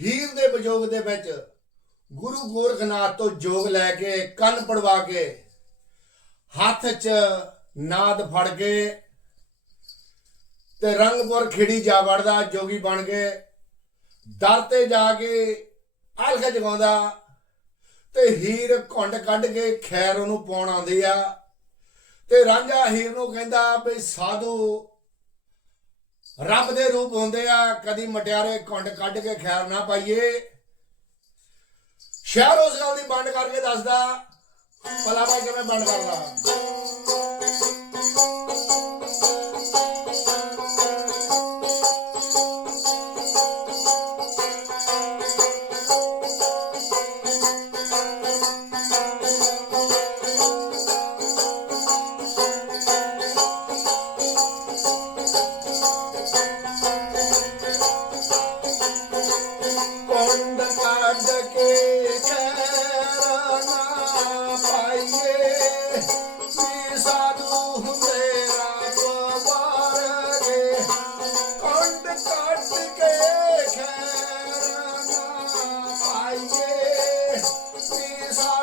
ਹੀਰ ਦੇ ਬਜੋਗ ਦੇ ਵਿੱਚ ਗੁਰੂ ਗੋਰਖਨਾਥ ਤੋਂ ਜੋਗ ਲੈ ਕੇ ਕੰਨ ਪੜਵਾ ਕੇ ਹੱਥ 'ਚ ਨਾਦ ਫੜ ਕੇ ਤੇ ਰੰਗਪੁਰ ਖੇੜੀ ਜਾ ਵੜਦਾ, ਜੋਗੀ ਬਣ ਕੇ। ਦਰ ਤੇ ਜਾ ਕੇ ਅਲਖ ਜਗਾਉਂਦਾ ਤੇ ਹੀਰ ਘੁੰਡ ਕੱਢ ਕੇ ਖੈਰ ਉਹਨੂੰ ਪਾਉਣ ਆਉਂਦੀ ਆ। ਤੇ ਰਾਂਝਾ ਹੀਰ ਨੂੰ ਕਹਿੰਦਾ ਵੀ ਸਾਧੂ ਰੱਬ ਦੇ ਰੂਪ ਹੁੰਦੇ ਆ, ਕਦੀ ਮਟਿਆਰੇ ਕੁੰਡ ਕੱਢ ਕੇ ਖੈਰ ਨਾ ਪਾਈਏ। ਸ਼ਹਿਰ ਉਸ ਗੱਲ ਦੀ ਬੰਦ ਕਰਕੇ ਦੱਸਦਾ, ਭਲਾ ਮੈਂ ਕਿਵੇਂ ਬੰਦ ਕਰਦਾ।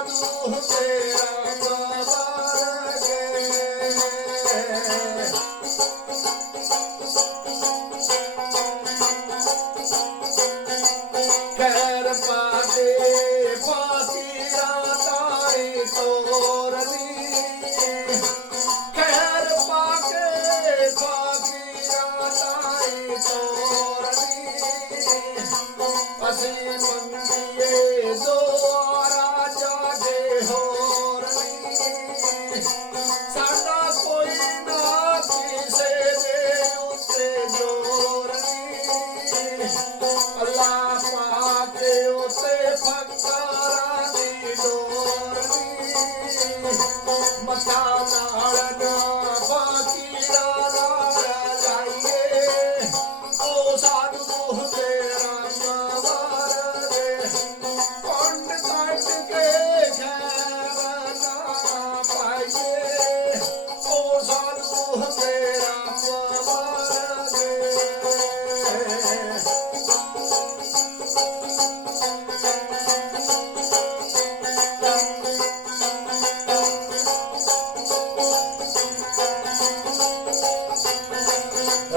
ਰੂਹ ਤੇਰਾ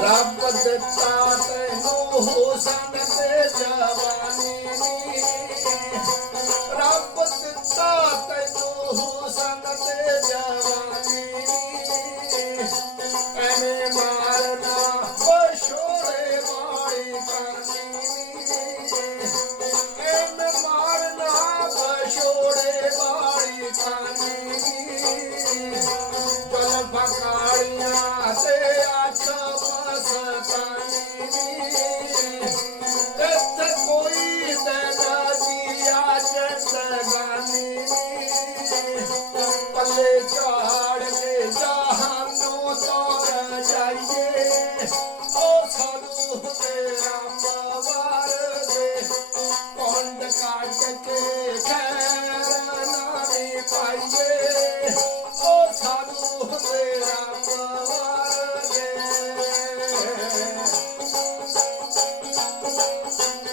ਰੱਬ ਦਿੱਤਾ ਤੈਨੂੰ ਹੋਸਾਂ ਤੇ ਜਾਵਾ।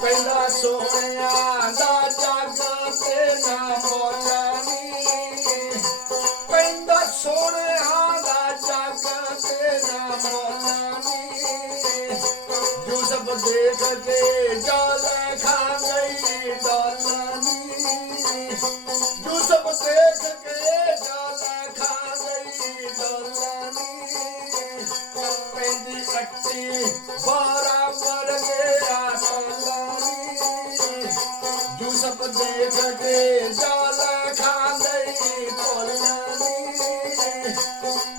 ਕਹਿੰਦਾ ਸੋਹਣਿਆ ਦਾ ਜੱਗ ਤੇ ਨਾ ਮੋਲਣੀ ਕਹਿੰਦਾ ਸੋਹਣਿਆ ਦਾ ਜੱਗ ਤੇ ਨਾ ਮੋਲਣੀ ਜੋ ਸਭ ਦੇਖ ਕੇ ਜਾਲ ਖਾ ਗਈ ਦਾਲਨੀ ਜੋ ਯੂਸਫ ਦੇਖ ਕੇ ਜਲ ਖਾ ਗਈ ਡੋਲਨੀ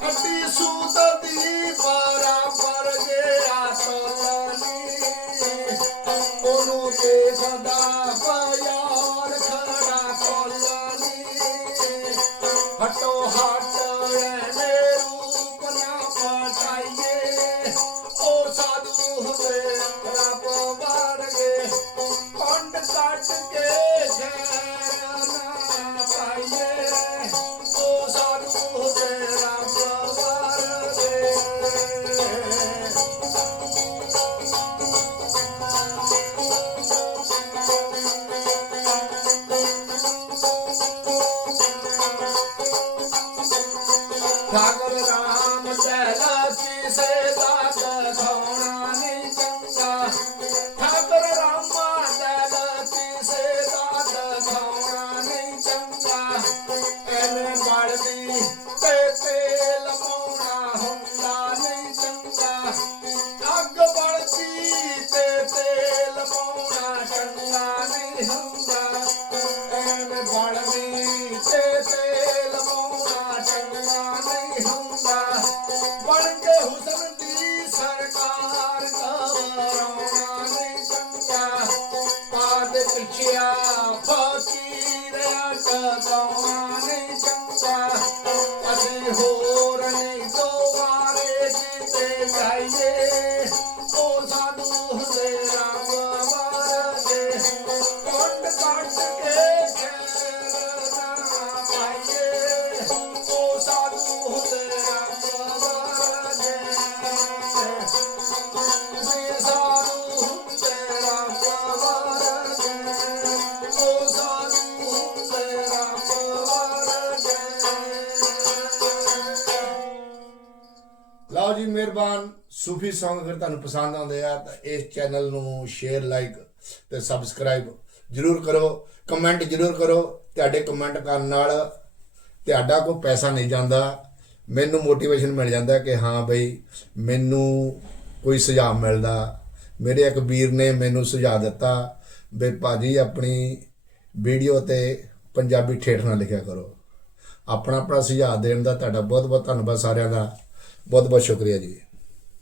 ਅੱਡੀ ਸੂਤ ਦੀ ਬਾਰਾ ਪਰ ਗਿਆ ਡੋਲਨੀ Oh. ਲਓ ਜੀ, ਮਿਹਰਬਾਨ। ਸੂਫੀ Song ਅਗਰ ਤੁਹਾਨੂੰ ਪਸੰਦ ਆਉਂਦੇ ਆ, ਤਾਂ ਇਸ ਚੈਨਲ ਨੂੰ ਸ਼ੇਅਰ ਲਾਈਕ ਤੇ ਸਬਸਕ੍ਰਾਈਬ ਜਰੂਰ ਕਰੋ। ਕਮੈਂਟ ਜਰੂਰ ਕਰੋ। ਤੁਹਾਡੇ ਕਮੈਂਟ ਕਰਨ ਨਾਲ ਤੁਹਾਡਾ ਕੋਈ ਪੈਸਾ ਨਹੀਂ ਜਾਂਦਾ। ਮੈਨੂੰ ਮੋਟੀਵੇਸ਼ਨ ਮਿਲ ਜਾਂਦਾ ਕਿ ਹਾਂ ਬਈ, ਮੈਨੂੰ ਕੋਈ ਸੁਝਾਅ ਮਿਲਦਾ। ਮੇਰੇ ਇੱਕ ਵੀਰ ਨੇ ਮੈਨੂੰ ਸੁਝਾਅ ਦਿੱਤਾ ਵੀ ਭਾਜੀ ਆਪਣੀ ਵੀਡੀਓ ਤੇ ਪੰਜਾਬੀ ਠੇਠ ਨਾ ਲਿਖਿਆ ਕਰੋ। ਆਪਣਾ ਆਪਣਾ ਸੁਝਾਅ ਦੇਣ ਦਾ ਤੁਹਾਡਾ ਬਹੁਤ ਬਹੁਤ ਧੰਨਵਾਦ ਸਾਰਿਆਂ ਦਾ। ਬਹੁਤ ਬਹੁਤ ਸ਼ੁਕਰੀਆ ਜੀ।